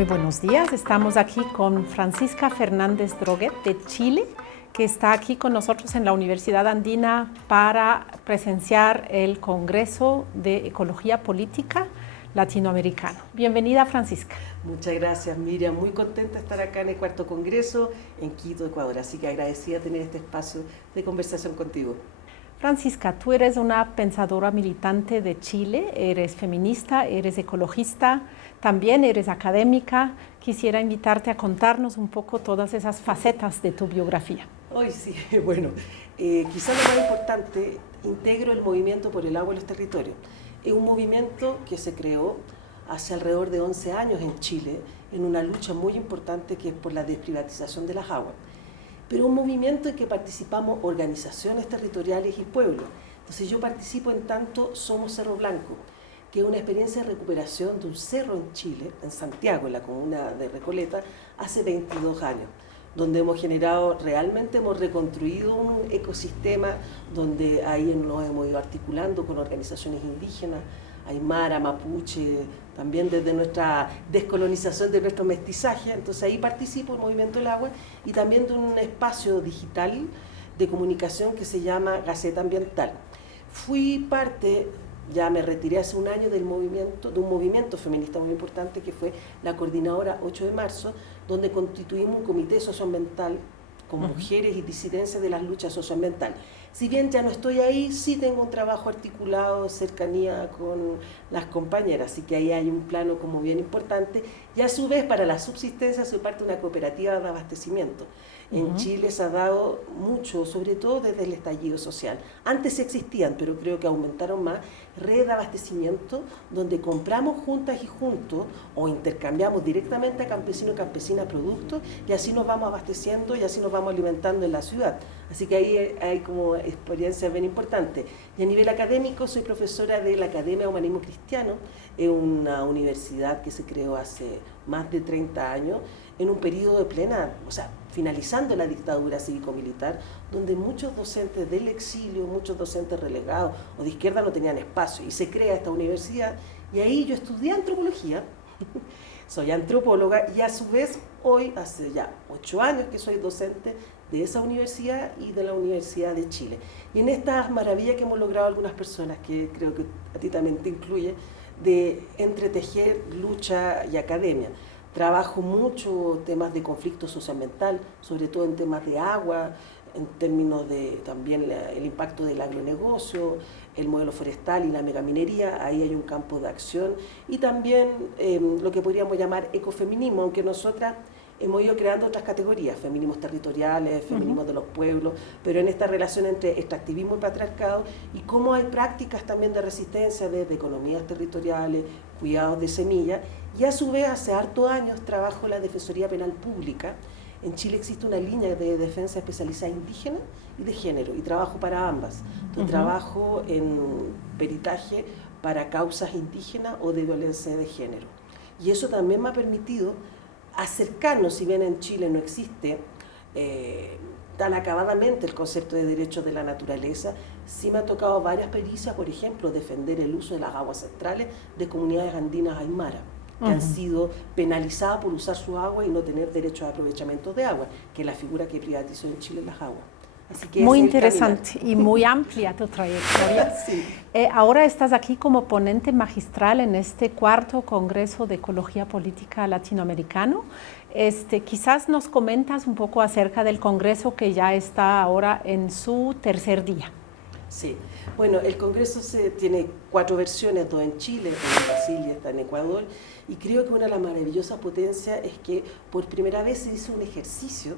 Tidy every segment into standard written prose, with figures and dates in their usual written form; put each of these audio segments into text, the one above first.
Muy buenos días, estamos aquí con Francisca Fernández Droguet de Chile, que está aquí con nosotros en la Universidad Andina para presenciar el Congreso de Ecología Política Latinoamericano. Bienvenida, Francisca. Muchas gracias, Miriam. Muy contenta de estar acá en el cuarto Congreso en Quito, Ecuador. Así que agradecida de tener este espacio de conversación contigo. Francisca, tú eres una pensadora militante de Chile, eres feminista, eres ecologista, también eres académica. Quisiera invitarte a contarnos un poco todas esas facetas de tu biografía. Hoy sí, bueno, quizás lo más importante, integro el movimiento por el agua y los territorios. Es un movimiento que se creó hace alrededor de 11 años en Chile, en una lucha muy importante que es por la desprivatización de las aguas. Pero un movimiento en que participamos organizaciones territoriales y pueblos. Entonces yo participo en tanto Somos Cerro Blanco, que es una experiencia de recuperación de un cerro en Chile, en Santiago, en la comuna de Recoleta, hace 22 años, donde realmente hemos reconstruido un ecosistema donde ahí nos hemos ido articulando con organizaciones indígenas, aymara, mapuche, también desde nuestra descolonización de nuestro mestizaje. Entonces ahí participo en Movimiento del Agua y también de un espacio digital de comunicación que se llama Gaceta Ambiental. Fui parte, ya me retiré hace un año de un movimiento feminista muy importante que fue la Coordinadora 8 de marzo, donde constituimos un comité socioambiental con mujeres y disidencias de las luchas socioambientales. Si bien ya no estoy ahí, sí tengo un trabajo articulado, cercanía con las compañeras, así que ahí hay un plano como bien importante. Y a su vez, para la subsistencia, soy parte de una cooperativa de abastecimiento. En Chile se ha dado mucho, sobre todo desde el estallido social. Antes existían, pero creo que aumentaron más, redes de abastecimiento donde compramos juntas y juntos o intercambiamos directamente a campesinos y campesinas productos y así nos vamos abasteciendo y así nos vamos alimentando en la ciudad. Así que ahí hay como experiencias bien importantes. Y a nivel académico soy profesora de la Academia de Humanismo Cristiano, es una universidad que se creó hace más de 30 años, en un periodo de plena, finalizando la dictadura cívico-militar, donde muchos docentes del exilio, muchos docentes relegados o de izquierda no tenían espacio, y se crea esta universidad, y ahí yo estudié antropología, soy antropóloga, y a su vez hoy, hace ya 8 años que soy docente de esa universidad y de la Universidad de Chile. Y en estas maravillas que hemos logrado algunas personas, que creo que a ti también te incluye, de entretejer lucha y academia. Trabajo mucho temas de conflicto socioambiental, sobre todo en temas de agua, en términos de también el impacto del agronegocio, el modelo forestal y la megaminería. Ahí hay un campo de acción, y también lo que podríamos llamar ecofeminismo, aunque nosotras hemos ido creando otras categorías, feminismos territoriales, feminismos de los pueblos, pero en esta relación entre extractivismo y patriarcado, y cómo hay prácticas también de resistencia desde economías territoriales, cuidados de semillas, y a su vez hace hartos años trabajo en la Defensoría Penal Pública. En Chile existe una línea de defensa especializada indígena y de género, y trabajo para ambas. Entonces, trabajo en peritaje para causas indígenas o de violencia de género. Y eso también me ha permitido acercarnos, si bien en Chile no existe tan acabadamente el concepto de derechos de la naturaleza, sí me ha tocado varias pericias, por ejemplo, defender el uso de las aguas centrales de comunidades andinas aymara, que han sido penalizadas por usar su agua y no tener derecho a aprovechamiento de agua, que es la figura que privatizó en Chile las aguas. Así que muy interesante y muy amplia tu trayectoria. Sí. Ahora estás aquí como ponente magistral en este cuarto Congreso de Ecología Política Latinoamericano. Quizás nos comentas un poco acerca del Congreso que ya está ahora en su tercer día. Sí, bueno, el Congreso tiene 4 versiones, 2 en Chile, 2 en Brasil y esta en Ecuador, y creo que una de las maravillosas potencias es que por primera vez se hizo un ejercicio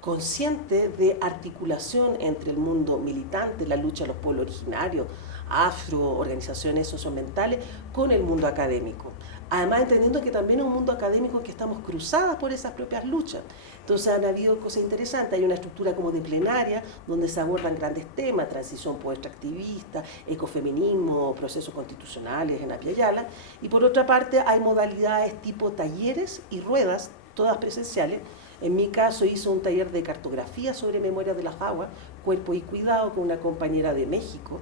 consciente de articulación entre el mundo militante, la lucha de los pueblos originarios, afro, organizaciones socioambientales, con el mundo académico. Además, entendiendo que también es un mundo académico en que estamos cruzadas por esas propias luchas. Entonces han habido cosas interesantes, hay una estructura como de plenaria, donde se abordan grandes temas, transición post-extractivista, ecofeminismo, procesos constitucionales en Apia-Yala, y por otra parte hay modalidades tipo talleres y ruedas, todas presenciales. En mi caso hice un taller de cartografía sobre memoria de las aguas, cuerpo y cuidado, con una compañera de México.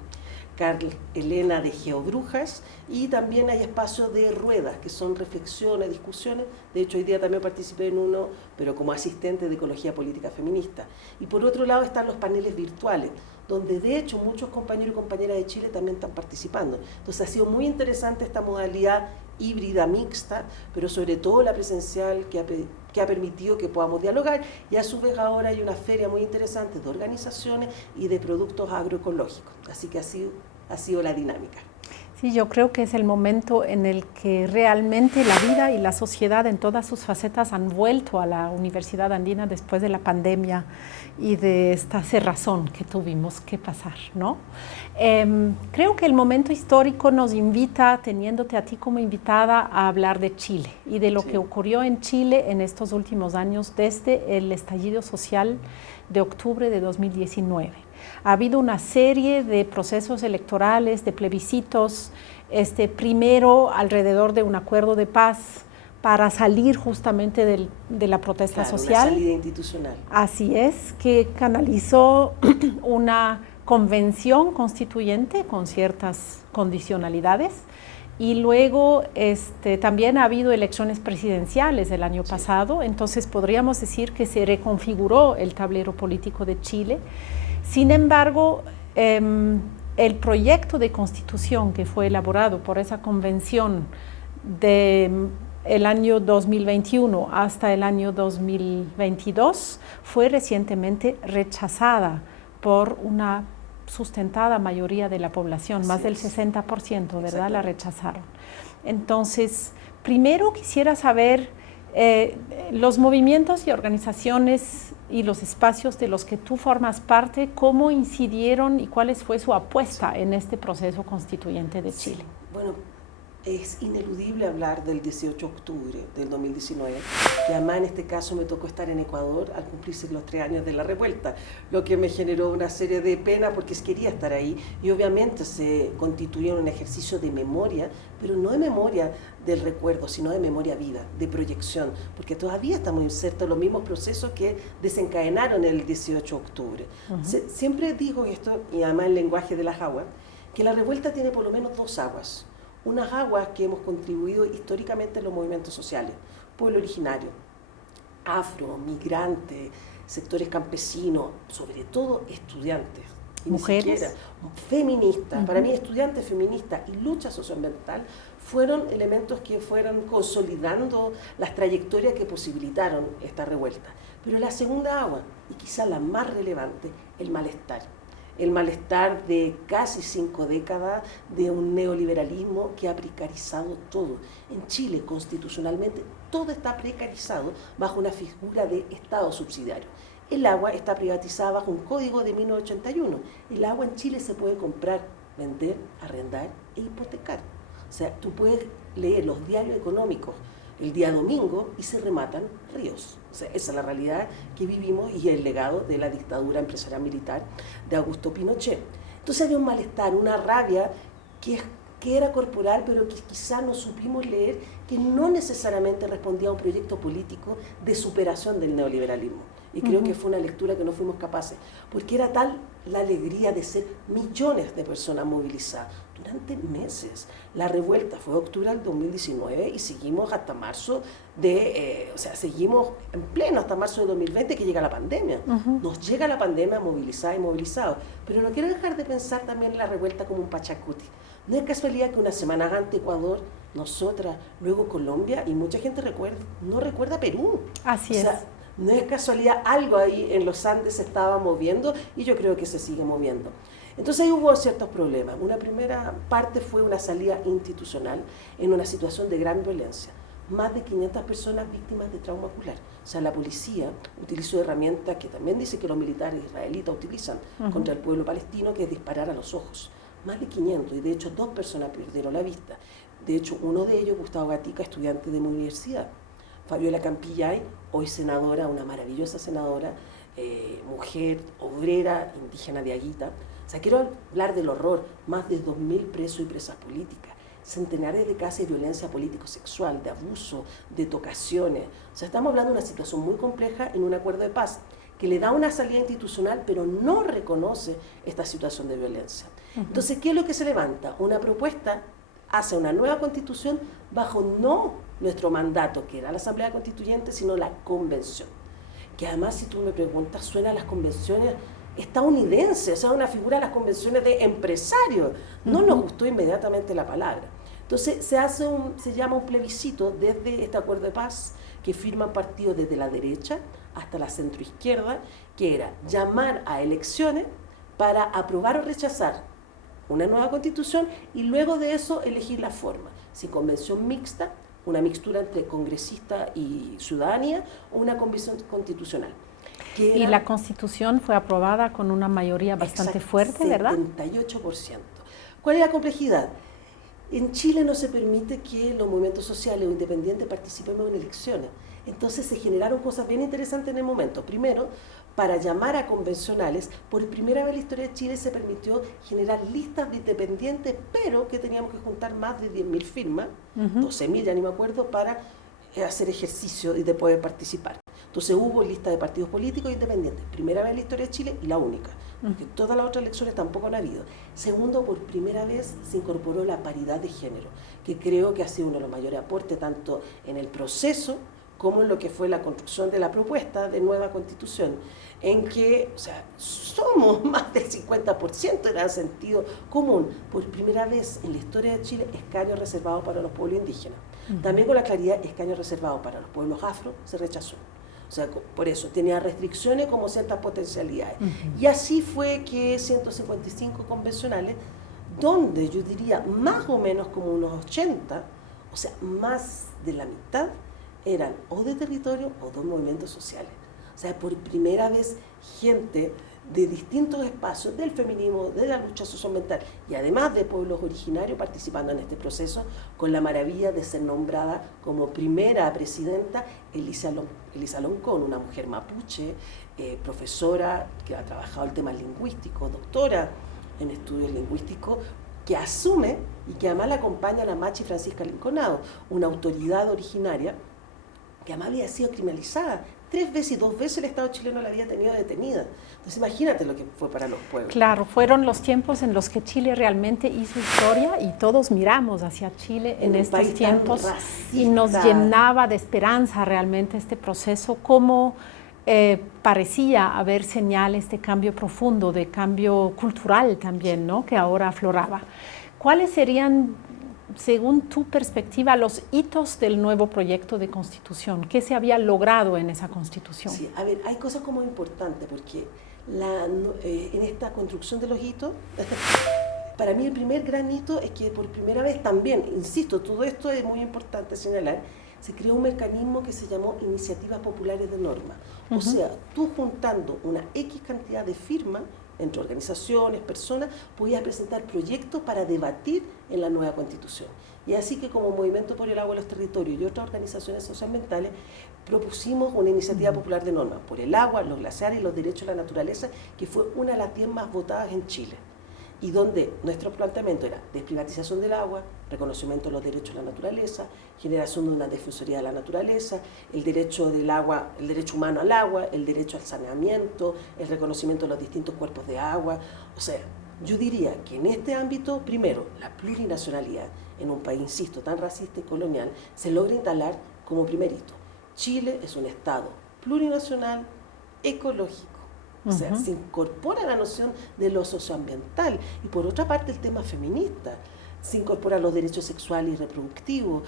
Carl Elena de Geobrujas, y también hay espacios de ruedas, que son reflexiones, discusiones. De hecho, hoy día también participé en uno, pero como asistente de Ecología Política Feminista. Y por otro lado están los paneles virtuales, donde de hecho muchos compañeros y compañeras de Chile también están participando. Entonces ha sido muy interesante esta modalidad híbrida mixta, pero sobre todo la presencial que ha permitido que podamos dialogar, y a su vez ahora hay una feria muy interesante de organizaciones y de productos agroecológicos, así que ha sido la dinámica. Sí, yo creo que es el momento en el que realmente la vida y la sociedad en todas sus facetas han vuelto a la Universidad Andina después de la pandemia y de esta cerrazón que tuvimos que pasar, ¿no? Creo que el momento histórico nos invita, teniéndote a ti como invitada, a hablar de Chile y de lo que ocurrió en Chile en estos últimos años desde el estallido social de octubre de 2019. Ha habido una serie de procesos electorales, de plebiscitos, primero alrededor de un acuerdo de paz para salir justamente de la protesta social. Una salida institucional. Así es, que canalizó una convención constituyente con ciertas condicionalidades. Y luego también ha habido elecciones presidenciales el año pasado, entonces podríamos decir que se reconfiguró el tablero político de Chile. Sin embargo, el proyecto de constitución que fue elaborado por esa convención del año 2021 hasta el año 2022 fue recientemente rechazada por una sustentada mayoría de la población, más del 60%, ¿verdad? La rechazaron. Entonces, primero quisiera saber los movimientos y organizaciones y los espacios de los que tú formas parte, ¿cómo incidieron y cuál fue su apuesta en este proceso constituyente de Chile? Bueno, es ineludible hablar del 18 de octubre del 2019, que además en este caso me tocó estar en Ecuador al cumplirse los 3 años de la revuelta, lo que me generó una serie de pena porque quería estar ahí, y obviamente se constituyó en un ejercicio de memoria, pero no de memoria del recuerdo, sino de memoria viva, de proyección, porque todavía estamos insertos en los mismos procesos que desencadenaron el 18 de octubre. Siempre digo esto, y además el lenguaje de las aguas, que la revuelta tiene por lo menos 2 aguas. Unas aguas que hemos contribuido históricamente en los movimientos sociales, pueblo originario, afro, migrante, sectores campesinos, sobre todo estudiantes, mujeres, feministas. Para mí estudiantes, feministas y lucha socioambiental fueron elementos que fueron consolidando las trayectorias que posibilitaron esta revuelta. Pero la segunda agua, y quizá la más relevante, el malestar. El malestar de casi 5 décadas de un neoliberalismo que ha precarizado todo. En Chile, constitucionalmente, todo está precarizado bajo una figura de Estado subsidiario. El agua está privatizada bajo un código de 1981. El agua en Chile se puede comprar, vender, arrendar e hipotecar. O sea, tú puedes leer los diarios económicos el día domingo y se rematan ríos. O sea, esa es la realidad que vivimos y el legado de la dictadura empresarial militar de Augusto Pinochet. Entonces había un malestar, una rabia que era corporal, pero que quizá no supimos leer, que no necesariamente respondía a un proyecto político de superación del neoliberalismo. Y creo que fue una lectura que no fuimos capaces, porque era tal la alegría de ser millones de personas movilizadas durante meses. La revuelta fue de octubre del 2019 y seguimos hasta marzo seguimos en pleno hasta marzo de 2020 que llega la pandemia. Nos llega la pandemia movilizada y movilizados. Pero no quiero dejar de pensar también en la revuelta como un pachacuti. No es casualidad que unas semanas antes Ecuador, nosotras, luego Colombia, y mucha gente no recuerda Perú. Así es. No es casualidad, algo ahí en los Andes se estaba moviendo y yo creo que se sigue moviendo. Entonces ahí hubo ciertos problemas. Una primera parte fue una salida institucional en una situación de gran violencia. Más de 500 personas víctimas de trauma ocular. O sea, la policía utilizó herramientas que también dice que los militares israelitas utilizan contra el pueblo palestino, que es disparar a los ojos. Más de 500, y de hecho 2 personas perdieron la vista. De hecho, uno de ellos, Gustavo Gatica, estudiante de mi universidad. Fabiola Campillay, hoy senadora, una maravillosa senadora, mujer, obrera, indígena de Aguita. O sea, quiero hablar del horror, más de 2.000 presos y presas políticas, centenares de casos de violencia político-sexual, de abuso, de tocaciones. O sea, estamos hablando de una situación muy compleja en un acuerdo de paz, que le da una salida institucional, pero no reconoce esta situación de violencia. Entonces, ¿qué es lo que se levanta? Una propuesta hacia una nueva constitución bajo no nuestro mandato, que era la Asamblea Constituyente, sino la Convención. Que además, si tú me preguntas, suena a las convenciones estadounidenses, o sea, una figura de las convenciones de empresarios. No nos gustó inmediatamente la palabra. Entonces, se llama un plebiscito desde este acuerdo de paz que firman partidos desde la derecha hasta la centroizquierda, que era llamar a elecciones para aprobar o rechazar una nueva constitución y luego de eso elegir la forma, si convención mixta, una mixtura entre congresista y ciudadanía, o una convención constitucional. Y la constitución fue aprobada con una mayoría bastante fuerte, ¿verdad? 78%. ¿Cuál es la complejidad? En Chile no se permite que los movimientos sociales o independientes participemos en elecciones. Entonces se generaron cosas bien interesantes en el momento. Primero, para llamar a convencionales, por primera vez en la historia de Chile se permitió generar listas de independientes, pero que teníamos que juntar más de 10.000 firmas, 12.000 ya ni me acuerdo, para hacer ejercicio y de poder participar. Entonces hubo lista de partidos políticos independientes, primera vez en la historia de Chile y la única, porque todas las otras elecciones tampoco han habido. Segundo, por primera vez se incorporó la paridad de género, que creo que ha sido uno de los mayores aportes tanto en el proceso como en lo que fue la construcción de la propuesta de nueva constitución, en que, o sea, somos más del 50% en el sentido común. Por primera vez en la historia de Chile, escaños reservados para los pueblos indígenas. También con la claridad, escaños reservados para los pueblos afro se rechazó. O sea, por eso tenía restricciones como ciertas potencialidades. Y así fue que 155 convencionales, donde yo diría más o menos como unos 80, o sea, más de la mitad, eran o de territorio o de movimientos sociales. O sea, por primera vez gente de distintos espacios del feminismo, de la lucha socioambiental y además de pueblos originarios participando en este proceso, con la maravilla de ser nombrada como primera presidenta Elisa Loncón, una mujer mapuche, profesora que ha trabajado el tema lingüístico, doctora en estudios lingüísticos, que asume y que además la acompaña la Machi Francisca Linconado, una autoridad originaria que además había sido criminalizada 3 veces y 2 veces el Estado chileno la había tenido detenida. Entonces imagínate lo que fue para los pueblos. Claro, fueron los tiempos en los que Chile realmente hizo historia y todos miramos hacia Chile en estos tiempos y nos llenaba de esperanza realmente este proceso, como parecía haber señales de cambio profundo, de cambio cultural también, ¿no? Que ahora afloraba. ¿Cuáles serían, según tu perspectiva, los hitos del nuevo proyecto de constitución? ¿Qué se había logrado en esa constitución? Sí, a ver, hay cosas como importantes, porque en esta construcción de los hitos, para mí el primer gran hito es que por primera vez también, insisto, todo esto es muy importante señalar, se creó un mecanismo que se llamó Iniciativas Populares de Norma. O sea, tú juntando una X cantidad de firmas, entre organizaciones, personas, podías presentar proyectos para debatir en la nueva Constitución. Y así que como Movimiento por el Agua y los Territorios y otras organizaciones socioambientales, propusimos una iniciativa popular de norma por el agua, los glaciares y los derechos de la naturaleza, que fue una de las 10 más votadas en Chile. Y donde nuestro planteamiento era desprivatización del agua, reconocimiento de los derechos de la naturaleza, generación de una defensoría de la naturaleza, el derecho del agua, el derecho humano al agua, el derecho al saneamiento, el reconocimiento de los distintos cuerpos de agua. O sea, yo diría que en este ámbito, primero, la plurinacionalidad en un país, insisto, tan racista y colonial, se logra instalar como primer hito. Chile es un Estado plurinacional, ecológico. O sea, se incorpora la noción de lo socioambiental y por otra parte el tema feminista, se incorpora los derechos sexuales y reproductivos.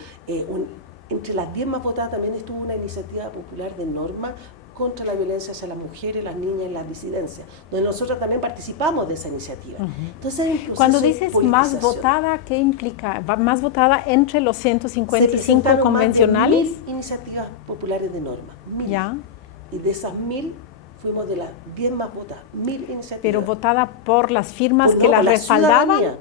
Entre las 10 más votadas también estuvo una iniciativa popular de norma contra la violencia hacia las mujeres, las niñas y las disidencias, donde nosotros también participamos de esa iniciativa. Entonces, hay un proceso. Cuando dices más votada, ¿qué implica? ¿Más votada entre los 155 convencionales? 1.000 iniciativas populares de norma. 1.000. Ya. Y de esas 1.000 fuimos de las 10 más votadas, 1.000 iniciativas. Pero votada por las firmas que las respaldaban.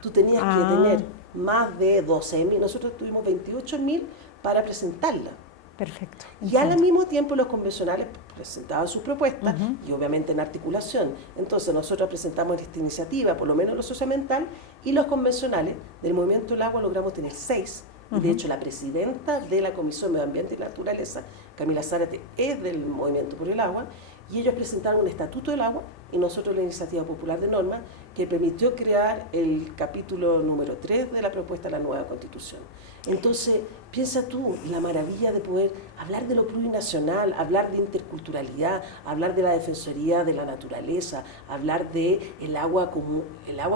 Tú tenías que tener más de 12.000, nosotros tuvimos 28.000 para presentarla. Perfecto. Y al mismo tiempo los convencionales presentaban sus propuestas y obviamente en articulación. Entonces nosotros presentamos esta iniciativa, por lo menos lo socioambiental, y los convencionales del Movimiento del Agua logramos tener 6. Y de hecho la presidenta de la Comisión de Medio Ambiente y Naturaleza, Camila Zárate, es del Movimiento por el Agua, y ellos presentaron un estatuto del agua y nosotros la iniciativa popular de norma que permitió crear el capítulo número 3 de la propuesta de la nueva Constitución. Entonces, piensa tú, la maravilla de poder hablar de lo plurinacional, hablar de interculturalidad, hablar de la defensoría de la naturaleza, hablar de el agua como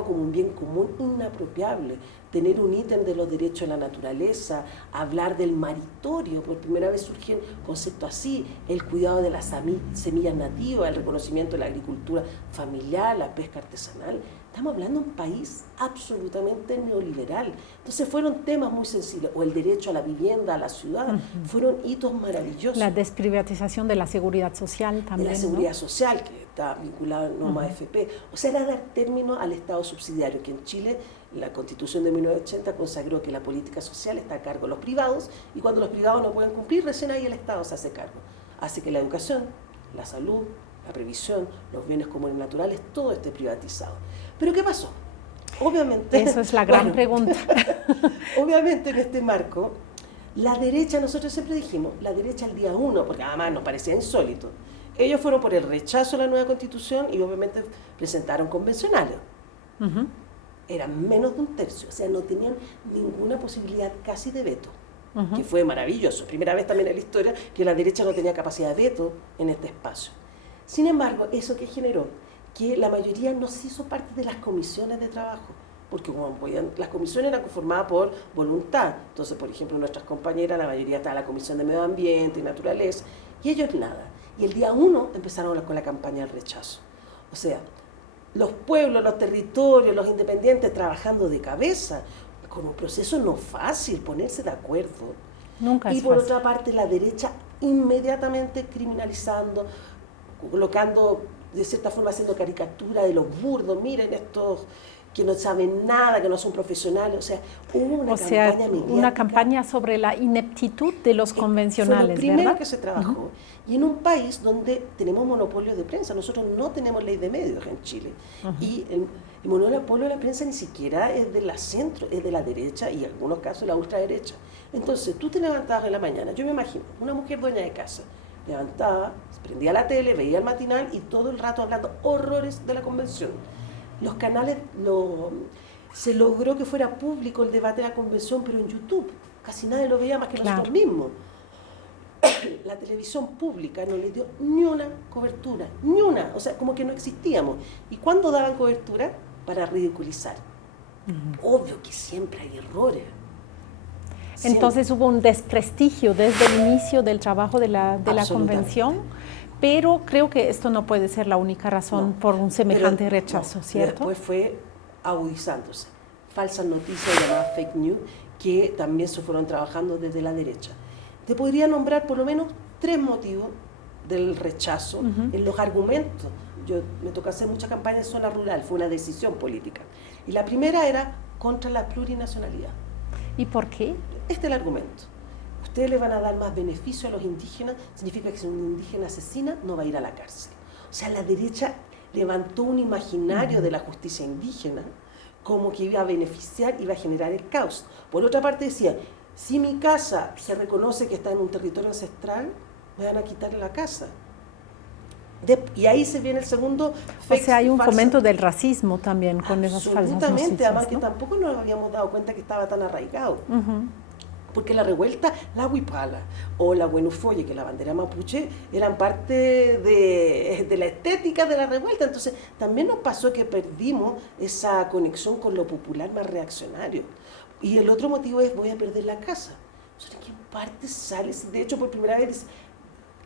un bien común inapropiable, tener un ítem de los derechos de la naturaleza, hablar del maritorio, por primera vez surgen conceptos así, el cuidado de las semillas nativas, el reconocimiento de la agricultura familiar, la pesca artesanal. Estamos hablando de un país absolutamente neoliberal. Entonces fueron temas muy sensibles, o el derecho a la vivienda, a la ciudad, fueron hitos maravillosos. La desprivatización de la seguridad social también. De la seguridad social, que está vinculada a norma AFP. O sea, era dar término al Estado subsidiario, que en Chile la Constitución de 1980 consagró que la política social está a cargo de los privados, y cuando los privados no pueden cumplir, recién ahí el Estado se hace cargo. Hace que la educación, la salud, la previsión, los bienes comunes naturales, todo esté privatizado. ¿Pero qué pasó? Obviamente... Eso es la gran pregunta. Obviamente en este marco, la derecha, nosotros siempre dijimos, la derecha al día 1, porque además nos parecía insólito, ellos fueron por el rechazo a la nueva Constitución y obviamente presentaron convencionales. Eran menos de un tercio, o sea, no tenían ninguna posibilidad casi de veto, que fue maravilloso. Primera vez también en la historia que la derecha no tenía capacidad de veto en este espacio. Sin embargo, ¿eso qué generó? Que la mayoría no se hizo parte de las comisiones de trabajo, porque como las comisiones eran conformadas por voluntad. Entonces, por ejemplo, nuestras compañeras, la mayoría estaba en la Comisión de Medio Ambiente y Naturaleza, y ellos nada. Y el día 1 empezaron con la campaña del rechazo. O sea, los pueblos, los territorios, los independientes trabajando de cabeza, con un proceso no fácil, ponerse de acuerdo. Nunca es y por fácil. otra parte, la derecha inmediatamente criminalizando, colocando, de cierta forma, haciendo caricatura de los burdos, miren estos que no saben nada, que no son profesionales, o sea, hubo una campaña mediática. Una campaña sobre la ineptitud de los convencionales, fue lo primero ¿verdad? que se trabajó. Y en un país donde tenemos monopolio de prensa, nosotros no tenemos ley de medios en Chile, y el monopolio de la prensa ni siquiera es de la centro, es de la derecha y en algunos casos de la ultraderecha. Entonces, tú te levantabas en la mañana, yo me imagino, una mujer dueña de casa, levantaba, prendía la tele, veía el matinal y todo el rato hablando horrores de la convención. Los canales, se logró que fuera público el debate de la convención, pero en YouTube. Casi nadie lo veía más que nosotros mismos. La televisión pública no le dio ni una cobertura, ni una. O sea, como que no existíamos. ¿Y cuándo daban cobertura? Para ridiculizar. Obvio que siempre hay errores. Entonces hubo un desprestigio desde el inicio del trabajo de la convención, pero creo que esto no puede ser la única razón por un semejante rechazo, ¿cierto? Después fue agudizándose. Falsas noticias llamadas fake news, que también se fueron trabajando desde la derecha. Te podría nombrar por lo menos 3 motivos del rechazo en los argumentos. Me tocó hacer mucha campaña en zona rural, fue una decisión política. Y la primera era contra la plurinacionalidad. ¿Y por qué? Este es el argumento. Ustedes le van a dar más beneficio a los indígenas, significa que si un indígena asesina no va a ir a la cárcel. O sea, la derecha levantó un imaginario de la justicia indígena como que iba a beneficiar, iba a generar el caos. Por otra parte decía, si mi casa se reconoce que está en un territorio ancestral, me van a quitar la casa. Y ahí se viene el segundo... O sea, hay un fomento del racismo también con esas falsas noticias. Absolutamente, además ¿no? que tampoco nos habíamos dado cuenta que estaba tan arraigado. Porque la revuelta, la huipala o la huenufoye, que es la bandera mapuche, eran parte de la estética de la revuelta. Entonces, también nos pasó que perdimos esa conexión con lo popular más reaccionario. Y el otro motivo es, voy a perder la casa. O sea, ¿en qué parte sale? De hecho, por primera vez,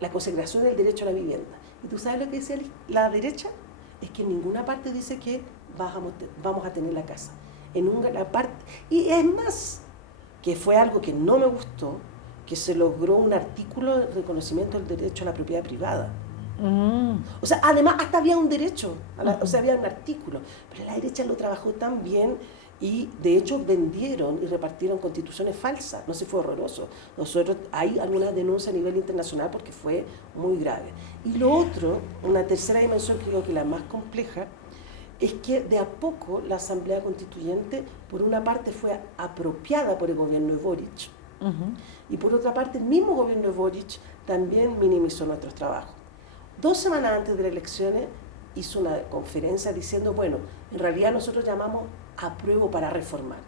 la consagración del derecho a la vivienda. ¿Y tú sabes lo que decía la derecha? Es que en ninguna parte dice que vamos a tener la casa. En una parte. Y es más, que fue algo que no me gustó, que se logró un artículo de reconocimiento del derecho a la propiedad privada. O sea, además hasta había un derecho, o sea, había un artículo, pero la derecha lo trabajó tan bien y de hecho vendieron y repartieron constituciones falsas. No sé, fue horroroso. Nosotros, hay algunas denuncias a nivel internacional porque fue muy grave. Y lo otro, una tercera dimensión que creo que la más compleja, es que de a poco la Asamblea Constituyente, por una parte, fue apropiada por el gobierno de Boric, y por otra parte, el mismo gobierno de Boric también minimizó nuestros trabajos. 2 semanas antes de las elecciones hizo una conferencia diciendo, bueno, en realidad nosotros llamamos apruebo para reformar.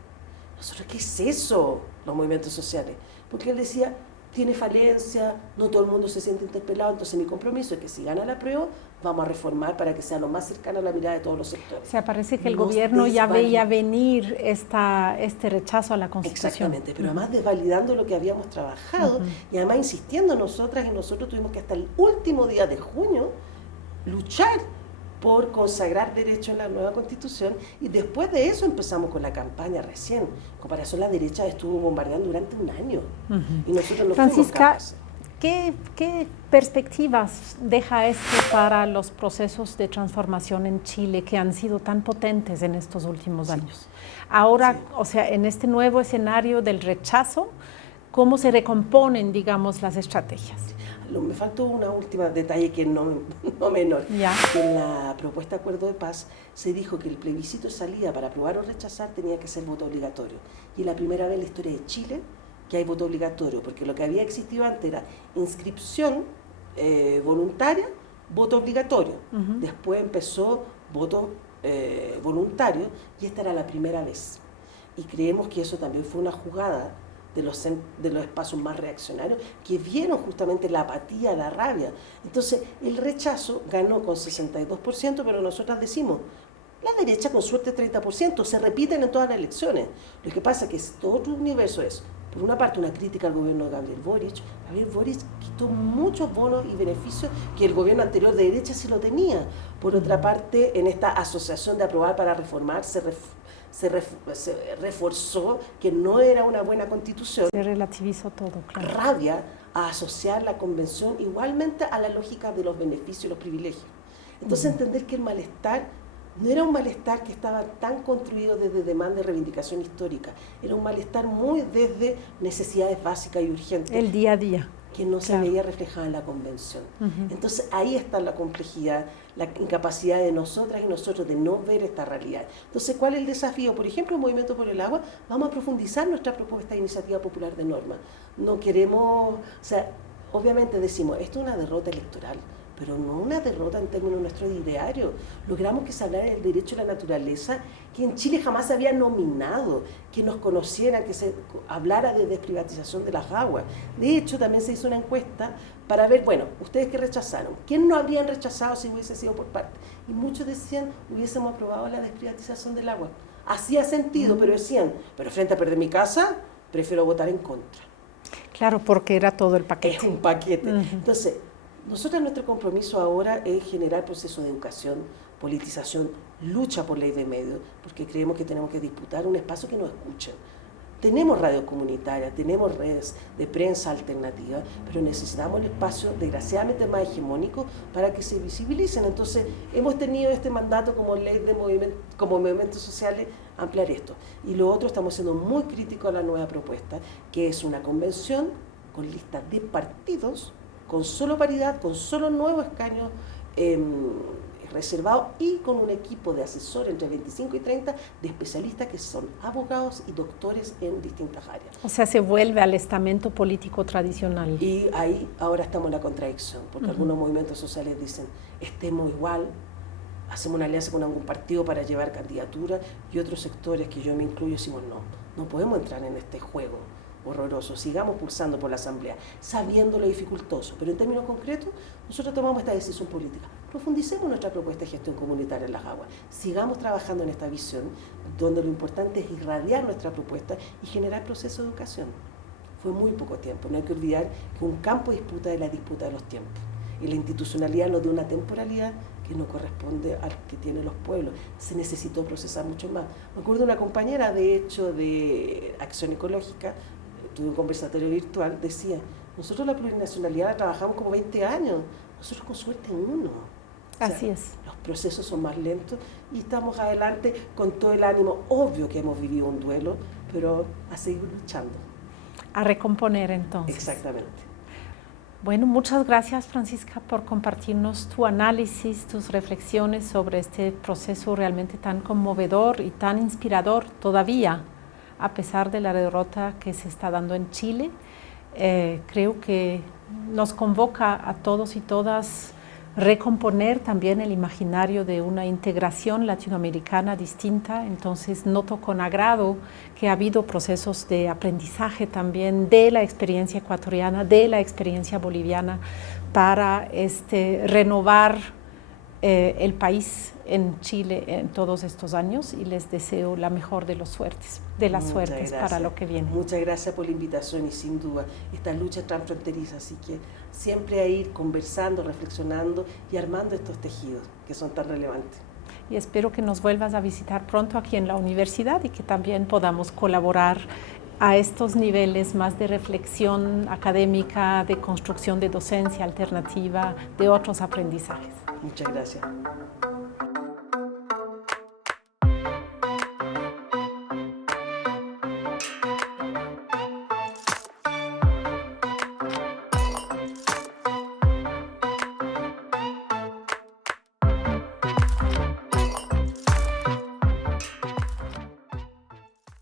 Nosotros, ¿qué es eso? Los movimientos sociales. Porque él decía, tiene falencia, no todo el mundo se siente interpelado, entonces mi compromiso es que si gana la apruebo, vamos a reformar para que sea lo más cercano a la mirada de todos los sectores. O sea, parece que el gobierno ya veía venir este rechazo a la Constitución. Exactamente, pero además desvalidando lo que habíamos trabajado y además insistiendo nosotras, y nosotros tuvimos que hasta el último día de junio luchar por consagrar derechos en la nueva Constitución, y después de eso empezamos con la campaña recién. En comparación, la derecha estuvo bombardeando durante un año y nosotros no fuimos capaces. ¿Qué perspectivas deja esto para los procesos de transformación en Chile que han sido tan potentes en estos últimos años? Ahora, o sea, en este nuevo escenario del rechazo, ¿cómo se recomponen, digamos, las estrategias? Me faltó una última detalle que no menor. Ya. En la propuesta de acuerdo de paz se dijo que el plebiscito de salida para aprobar o rechazar tenía que ser voto obligatorio. Y es la primera vez en la historia de Chile que hay voto obligatorio, porque lo que había existido antes era inscripción voluntaria, voto obligatorio. Después empezó voto voluntario y esta era la primera vez. Y creemos que eso también fue una jugada de los espacios más reaccionarios que vieron justamente la apatía, la rabia. Entonces, el rechazo ganó con 62%, pero nosotras decimos, la derecha con suerte 30%, se repiten en todas las elecciones. Lo que pasa es que todo otro universo es, por una parte, una crítica al gobierno de Gabriel Boric. Gabriel Boric quitó muchos bonos y beneficios que el gobierno anterior de derecha sí lo tenía. Por otra parte, en esta asociación de aprobar para reformar, se reforzó que no era una buena constitución. Se relativizó todo, claro. Rabia a asociar la convención igualmente a la lógica de los beneficios y los privilegios. Entonces entender que el malestar no era un malestar que estaba tan construido desde demanda y reivindicación histórica, era un malestar muy desde necesidades básicas y urgentes. El día a día. Que no se veía reflejada en la convención. Entonces ahí está la complejidad, la incapacidad de nosotras y nosotros de no ver esta realidad. Entonces, ¿cuál es el desafío? Por ejemplo, el Movimiento por el Agua, vamos a profundizar nuestra propuesta de iniciativa popular de norma. No queremos, o sea, obviamente decimos, esto es una derrota electoral, pero no una derrota en términos de nuestro ideario. Logramos que se hablara del derecho a la naturaleza, que en Chile jamás se había nominado, que nos conocieran, que se hablara de desprivatización de las aguas. De hecho, también se hizo una encuesta para ver, bueno, ustedes que rechazaron, ¿quién no habrían rechazado si hubiese sido por parte? Y muchos decían, hubiésemos aprobado la desprivatización del agua. Hacía sentido, pero decían, pero frente a perder mi casa, prefiero votar en contra. Claro, porque era todo el paquete. Es un paquete. Entonces, nosotros nuestro compromiso ahora es generar procesos de educación, politización, lucha por ley de medios, porque creemos que tenemos que disputar un espacio que nos escuchen. Tenemos radios comunitarias, tenemos redes de prensa alternativa, pero necesitamos el espacio desgraciadamente más hegemónico para que se visibilicen. Entonces, hemos tenido este mandato como ley de movimiento, como movimientos sociales, ampliar esto. Y lo otro, estamos siendo muy críticos a la nueva propuesta, que es una convención con listas de partidos, con solo paridad, con solo nuevos escaños reservados y con un equipo de asesores entre 25 y 30 de especialistas que son abogados y doctores en distintas áreas. O sea, se vuelve al estamento político tradicional. Y ahí ahora estamos en la contradicción, porque algunos movimientos sociales dicen, estemos igual, hacemos una alianza con algún partido para llevar candidatura, y otros sectores, que yo me incluyo, decimos, no podemos entrar en este juego horroroso, sigamos pulsando por la Asamblea, sabiendo lo dificultoso, pero en términos concretos, nosotros tomamos esta decisión política. Profundicemos nuestra propuesta de gestión comunitaria en las aguas, sigamos trabajando en esta visión, donde lo importante es irradiar nuestra propuesta y generar procesos de educación. Fue muy poco tiempo, no hay que olvidar que un campo de disputa es la disputa de los tiempos, y la institucionalidad nos dio una temporalidad que no corresponde al que tienen los pueblos. Se necesitó procesar mucho más. Me acuerdo de una compañera, de hecho, de Acción Ecológica, tuve un conversatorio virtual, decía, nosotros la plurinacionalidad la trabajamos como 20 años, nosotros con suerte en uno. Así es. Los procesos son más lentos y estamos adelante con todo el ánimo. Obvio que hemos vivido un duelo, pero a seguir luchando. A recomponer entonces. Exactamente. Bueno, muchas gracias, Francisca, por compartirnos tu análisis, tus reflexiones sobre este proceso realmente tan conmovedor y tan inspirador todavía, a pesar de la derrota que se está dando en Chile. Creo que nos convoca a todos y todas recomponer también el imaginario de una integración latinoamericana distinta. Entonces noto con agrado que ha habido procesos de aprendizaje también de la experiencia ecuatoriana, de la experiencia boliviana, para renovar el país en Chile en todos estos años, y les deseo la mejor de las suertes para lo que viene. Muchas gracias por la invitación, y sin duda esta lucha es transfronteriza, así que siempre a ir conversando, reflexionando y armando estos tejidos que son tan relevantes. Y espero que nos vuelvas a visitar pronto aquí en la universidad y que también podamos colaborar a estos niveles más de reflexión académica, de construcción de docencia alternativa, de otros aprendizajes. Muchas gracias.